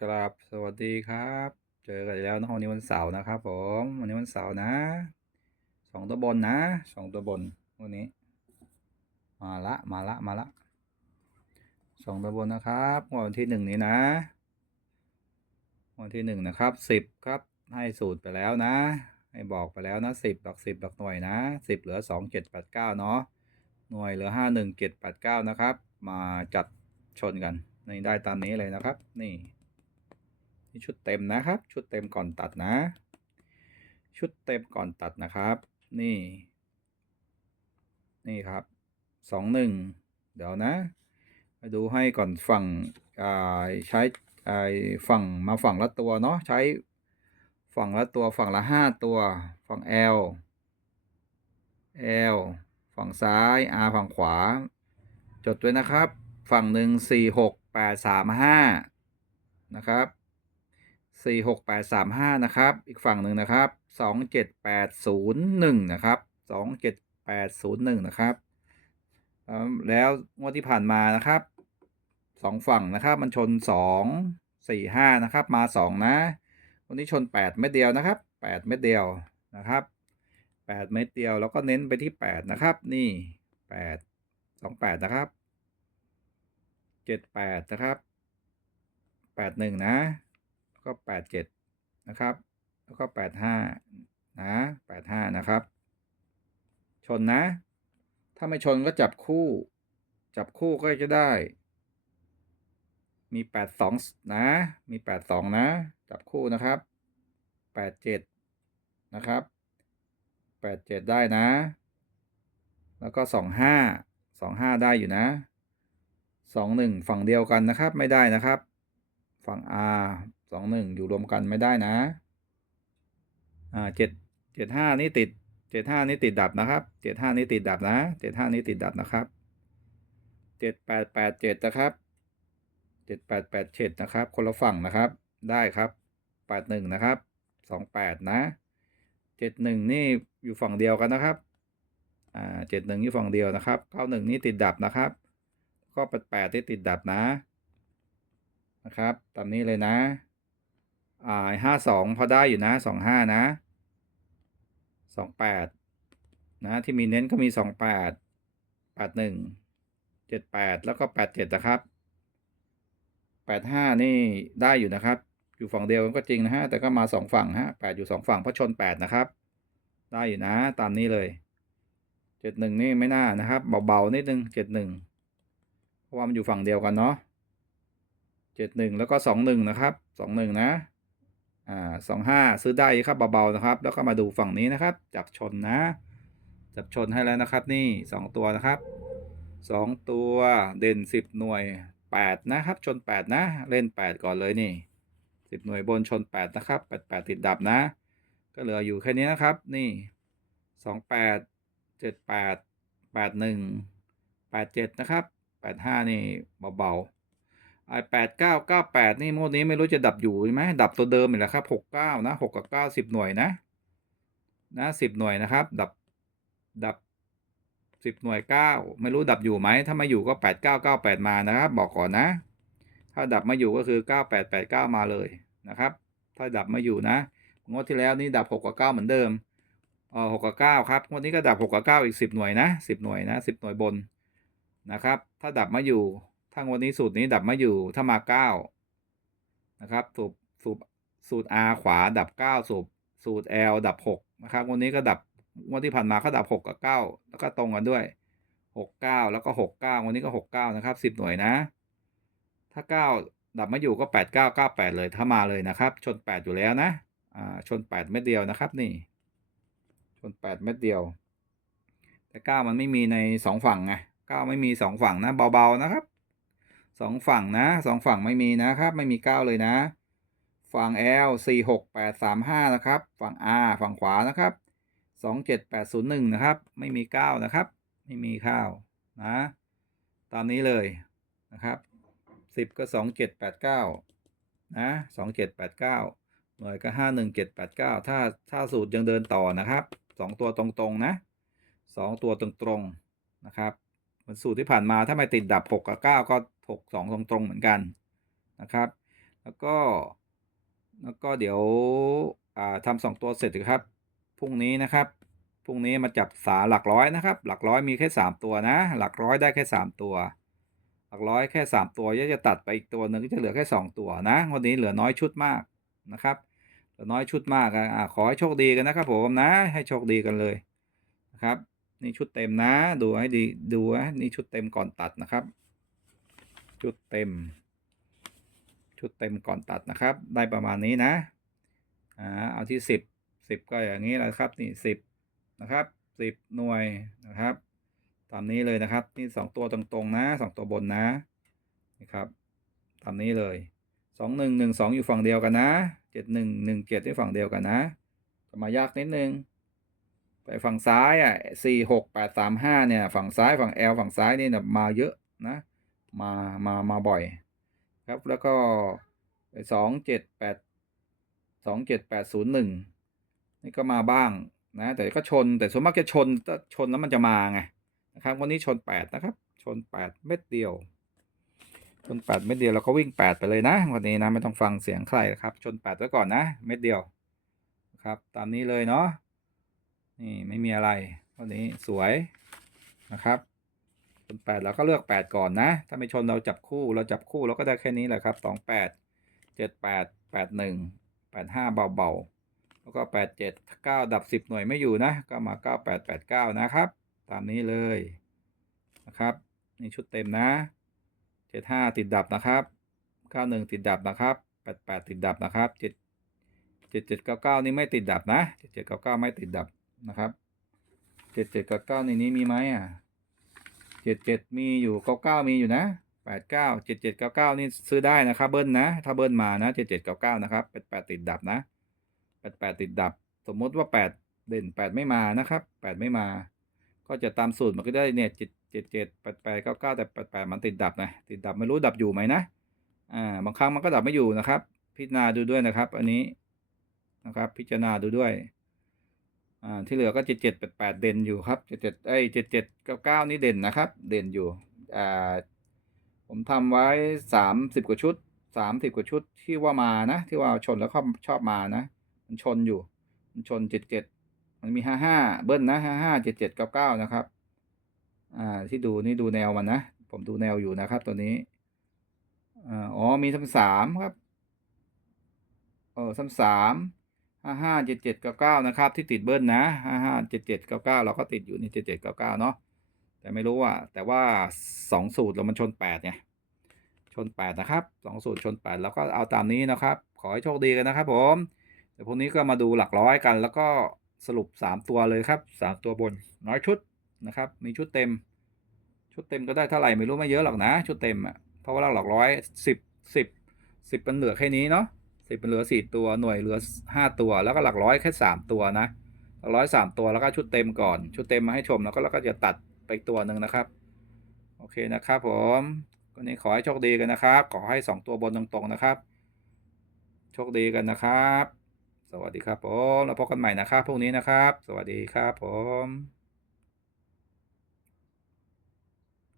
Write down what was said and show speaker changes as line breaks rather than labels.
กราบสวัสดีครับ เจอกันแล้วนะวันนี้วันเสาร์นะครับผมวันนี้วันเสาร์นะสองตัวบนนะสองตัวบนวันนี้ มาละมาละมาละสองตัวบนนะครับวดวันที่หนึ่งนี้นะ วันที่หนึ่งนะครับสิบครับให้สูตรไปแล้วนะ ให้บอกไปแล้วนะสิบหลักสิบหลักหน่วยนะสิบเหลือสองเจ็ดแปดเก้าเนาะหน่วยเหลือห้าหนึ่งเจ็ดแปดเก้านะครับ มาจัดชนกันนี่ได้ตามนี้เลยนะครับ นี่ นี่ชุดเต็มนะครับ ชุดเต็มก่อนตัดนะ ชุดเต็มก่อนตัดนะครับ นี่ นี่ครับสองหนึ่งเดี๋ยวนะมาดูให้ก่อนฝั่งใช้ฝั่งมาฝั่งละตัวเนาะใช้ฝั่งละตัวฝั่งละห้าตัว ฝั่ง L L ฝั่งซ้าย R ฝั่งขวา จดด้วยนะครับ ฝั่งหนึ่งสี่หกแปดสามห้านะครับ สี่หกแปดสามห้านะครับ อีกฝั่งหนึ่งนะครับสองเจ็ดแปดศูนย์หนึ่งนะครับสองเจ็ดแปดศูนย์หนึ่งนะครับแล้วงวดที่ผ่านมานะครับสองฝั่งนะครับมันชนสองสี่ห้านะครับมาสองนะวันนี้ชนแปดเม็ดเดียวนะครับแปดเม็ดเดียวนะครับแปดเม็ดเดียวแล้วก็เน้นไปที่แปดนะครับ นี่แปดสองแปดนะครับเจ็ดแปดนะครับแปดหนึ่งนะ ก็แปดเจ็ดนะครับ แล้วก็แปดห้านะแปดห้านะครับ ชนนะ ถ้าไม่ชนก็จับคู่ จับคู่ก็จะได้ มีแปดสองนะ มีแปดสองนะ จับคู่นะครับแปดเจ็ดนะครับแปดเจ็ดได้นะ แล้วก็สองห้าสองห้าได้อยู่นะสองหนึ่งฝั่งเดียวกันนะครับ ไม่ได้นะครับ ฝั่ง R สองหนึ่งอยู่รวมกันไม่ได้นะ อ่าเจ็ดเจ็ดห้านี่ติดเจ็ดห้านี่ติดดับนะครับเจ็ดห้านี่ติดดับนะเจ็ดห้านี่ติดดับนะครับเจ็ดแปดแปดเจ็ดนะครับเจ็ดแปดแปดเจ็ดนะครับ คนละฝั่งนะครับ ได้ครับแปดหนึ่งนะครับสองแปดนะเจ็ดหนึ่งนี่อยู่ฝั่งเดียวกันนะครับอ่าเจ็ดหนึ่งอยู่ฝั่งเดียวนะครับเก้าหนึ่งนี่ติดดับนะครับ ก็แปดแปดที่ติดดับนะนะครับ ตามนี้เลยนะ อ่าห้าสองพอได้อยู่นะสองห้านะสองแปดนะที่มีเน้นก็มีสองแปดแปดหนึ่งเจ็ดแปดแล้วก็แปดเจ็ดนะครับแปดห้านี่ได้อยู่นะครับ อยู่ฝั่งเดียวกันก็จริงนะฮะแต่ก็มาสองฝั่งฮะแปดอยู่สองฝั่งเพราะชนแปดนะครับ ได้อยู่นะตามนี้เลยเจ็ดหนึ่งนี่ไม่น่านะครับเบาๆนิดนึงเจ็ดหนึ่งเพราะว่ามันอยู่ฝั่งเดียวกันเนาะเจ็ดหนึ่งแล้วก็สองหนึ่งนะครับสองหนึ่งนะ สองห้าซื้อได้ครับเบาๆนะครับ แล้วก็มาดูฝั่งนี้นะครับ จับชนนะ จับชนให้แล้วนะครับ นี่สองตัวนะครับสองตัวเด่นสิบหน่วยแปดนะครับ ชนแปดนะ เล่นแปดก่อนเลยนี่สิบหน่วยบนชนแปดนะครับแปดแปดติดดับนะ ก็เหลืออยู่แค่นี้นะครับ นี่สองแปดเจ็ดแปดแปดหนึ่งแปดเจ็ดนะครับแปดห้านี่เบาๆ ไอแปดเก้าเก้าแปดนี่งวดนี้ไม่รู้จะดับอยู่ใช่ไหมดับตัวเดิมอีกแล้วครับหกเก้านะหกกับเก้าสิบหน่วยนะนะสิบหน่วยนะครับ ดับดับสิบหน่วยเก้าไม่รู้ดับอยู่ไหมถ้าไม่อยู่ก็แปดเก้าเก้าแปดมานะครับ บอกก่อนนะ ถ้าดับไม่อยู่ก็คือเก้าแปดแปดเก้ามาเลยนะครับ ถ้าดับไม่อยู่นะงวดที่แล้วนี่ดับหกกับเก้าเหมือนเดิมเออหกกับเก้าครับงวดนี้ก็ดับหกกับเก้าอีกสิบหน่วยนะสิบหน่วยนะสิบหน่วยบนนะครับ ถ้าดับไม่อยู่ ถ้างวดนี้สูตรนี้ดับไม่อยู่ถ้ามาเก้านะครับสูบสูบสูตร R ขวาดับเก้าสูบสูตร L ดับหกนะครับงวดนี้ก็ดับงวดที่ผ่านมาก็ดับหกกับเก้าแล้วก็ตรงกันด้วยหกเก้าแล้วก็หกเก้าวันนี้ก็หกเก้านะครับสิบหน่วยนะ ถ้าเก้าดับไม่อยู่ก็แปดเก้าเก้าแปดเลยถ้ามาเลยนะครับ ชนแปดอยู่แล้วนะอ่าชนแปดเม็ดเดียวนะครับนี่ ชนแปดเม็ดเดียว แต่เก้ามันไม่มีในสองฝั่งไงเก้าไม่มีสองฝั่งนะเบาๆนะครับ สองฝั่งนะสองฝั่งไม่มีนะครับ ไม่มีเก้าเลยนะ ฝั่ง L สี่หกแปดสามห้านะครับ ฝั่ง R ฝั่งขวานะครับสองเจ็ดแปดศูนย์หนึ่งนะครับ ไม่มีเก้านะครับ ไม่มีข้าวนะ ตามนี้เลยนะครับสิบก็สองเจ็ดแปดเก้านะสองเจ็ดแปดเก้าหน่วยก็ห้าหนึ่งเจ็ดแปดเก้าถ้าถ้าสูตรยังเดินต่อนะครับสองตัวตรงๆนะสองตัวตรงๆนะครับมันสูตรที่ผ่านมาถ้าไม่ติดดับ 6 กับ 9 ก็ 6 2ตรงๆเหมือนกันนะครับ แล้วก็แล้วก็เดี๋ยวทำสองตัวเสร็จครับพรุ่งนี้นะครับพรุ่งนี้มาจับสาหลักร้อยนะครับ หลักร้อยมีแค่สามตัวนะ หลักร้อยได้แค่สามตัว หลักร้อยแค่สามตัวจะตัดไปอีกตัวหนึ่งก็จะเหลือแค่สองตัวนะวันนี้เหลือน้อยชุดมากนะครับเหลือน้อยชุดมากอะขอให้โชคดีกันนะครับผมนะ ให้โชคดีกันเลยนะครับนี่ชุดเต็มนะ ดูให้ดีดูนะนี่ชุดเต็มก่อนตัดนะครับ ชุดเต็ม ชุดเต็มก่อนตัดนะครับ ได้ประมาณนี้นะอ่าเอาที่สิบสิบก็อย่างนี้แหละครับนี่สิบนะครับสิบหน่วยนะครับตามนี้เลยนะครับ นี่สองตัวตรงๆนะสองตัวบนนะนี่ครับตามนี้เลยสองหนึ่งหนึ่งสองอยู่ฝั่งเดียวกันนะเจ็ดหนึ่งหนึ่งเจ็ดที่ฝั่งเดียวกันนะจะมายากนิดนึงไปฝั่งซ้ายอะสี่หกแปดสามห้าเนี่ย ฝั่งซ้ายฝั่ง L ฝั่งซ้ายนี่เนี่ยมาเยอะนะ มามามาบ่อย ครับแล้วก็สองเจ็ดแปดสองเจ็ดแปดศูนย์หนึ่งนี่ก็มาบ้างนะแต่ก็ชนแต่ส่วนมากจะชนถ้าชนแล้วมันจะมาไงนะครับวันนี้ชนแปดนะครับ ชนแปดเม็ดเดียว ชนแปดเม็ดเดียวเราก็วิ่งแปดไปเลยนะวันนี้นะไม่ต้องฟังเสียงใครครับ ชนแปดไว้ก่อนนะเม็ดเดียวครับตามนี้เลยเนาะนี่ไม่มีอะไรวันนี้สวยนะครับ ชนแปดเราก็เลือกแปดก่อนนะ ถ้าไม่ชนเราจับคู่เราจับคู่เราก็ได้แค่นี้แหละครับสองแปดเจ็ดแปดแปดหนึ่งแปดห้าเบาๆ แล้วก็แปดเจ็ดเก้าดับสิบหน่วยไม่อยู่นะ ก็มาเก้าแปดแปดเก้านะครับ ตามนี้เลยนะครับนี่ชุดเต็มนะเจ็ดห้าติดดับนะครับเก้าหนึ่งติดดับนะครับแปดแปดติดดับนะครับเจ็ดเจ็ดเจ็ดเก้าเก้านี่ไม่ติดดับนะเจ็ดเจ็ดเก้าเก้าไม่ติดดับนะครับเจ็ดเจ็ดเก้าเก้าในนี้มีไหมอะ เจ็ดเจ็ดมีอยู่เก้าเก้ามีอยู่นะแปดเก้าเจ็ดเจ็ดเก้าเก้านี่ซื้อได้นะครับเบิ้ลนะ ถ้าเบิ้ลมานะเจ็ดเจ็ดเก้าเก้านะครับแปดแปดติดดับนะแปดแปดติดดับ สมมติว่าแปดเด่นแปดไม่มานะครับแปดไม่มา ก็จะตามสูตรมันก็ได้เนี่ยเจ็ดเจ็ดเจ็ดแปดแปดเก้าเก้าแต่แปดแปดมันติดดับนะติดดับไม่รู้ดับอยู่ไหมนะอ่าบางครั้งมันก็ดับไม่อยู่นะครับ พิจารณาดูด้วยนะครับ อันนี้นะครับ พิจารณาดูด้วย อ่าที่เหลือก็เจ็ดเจ็ดแปดแปดเด่นอยู่ครับเจ็ดเจ็ดเอ้ยเจ็ดเจ็ดเก้าเก้านี่เด่นนะครับ เด่นอยู่อ่าผมทำไว้สามสิบกว่าชุดสามสิบกว่าชุดที่ว่ามานะ ที่ว่าชนแล้วก็ชอบมานะ มันชนอยู่ มันชนเจ็ดเจ็ดมันมีห้าห้าเบิ้ลนะห้าห้าเจ็ดเจ็ดเก้าเก้านะครับอ่าที่ดูนี่ดูแนวมันนะ ผมดูแนวอยู่นะครับ ตัวนี้อ่าอ๋อมีทั้งสามครับเออทั้งสาม ห้าห้าเจ็ดเจ็ดเก้าเก้านะครับ ที่ติดเบิ้ลนะห้าห้าเจ็ดเจ็ดเก้าเก้าเราก็ติดอยู่ในเจ็ดเจ็ดเก้าเก้าเนาะแต่ไม่รู้ว่าแต่ว่าสองสูตรเรามันชนแปดไงชนแปดนะครับสองสูตรชนแปดเราก็เอาตามนี้นะครับ ขอให้โชคดีกันนะครับผมเดี๋ยวพรุ่งนี้ก็มาดูหลักร้อยกัน แล้วก็สรุปสามตัวเลยครับสามตัวบนน้อยชุดนะครับ มีชุดเต็ม ชุดเต็มก็ได้เท่าไหร่ไม่รู้ไม่เยอะหรอกนะ ชุดเต็มอะเพราะว่าหลักร้อยสิบสิบสิบมันเหลือแค่นี้เนาะ สิบมันเหลือสี่ตัวหน่วยเหลือห้าตัว แล้วก็หลักร้อยแค่สามตัวนะหลักร้อยสามตัวแล้วก็ชุดเต็มก่อน ชุดเต็มมาให้ชมแล้วก็เราก็จะตัดไปตัวหนึ่งนะครับโอเคนะครับผมวันนี้ขอให้โชคดีกันนะครับ ขอให้สองตัวบนตรงๆนะครับโชคดีกันนะครับ สวัสดีครับผม แล้วพบกันใหม่นะครับพรุ่งนี้นะครับ สวัสดีครับผม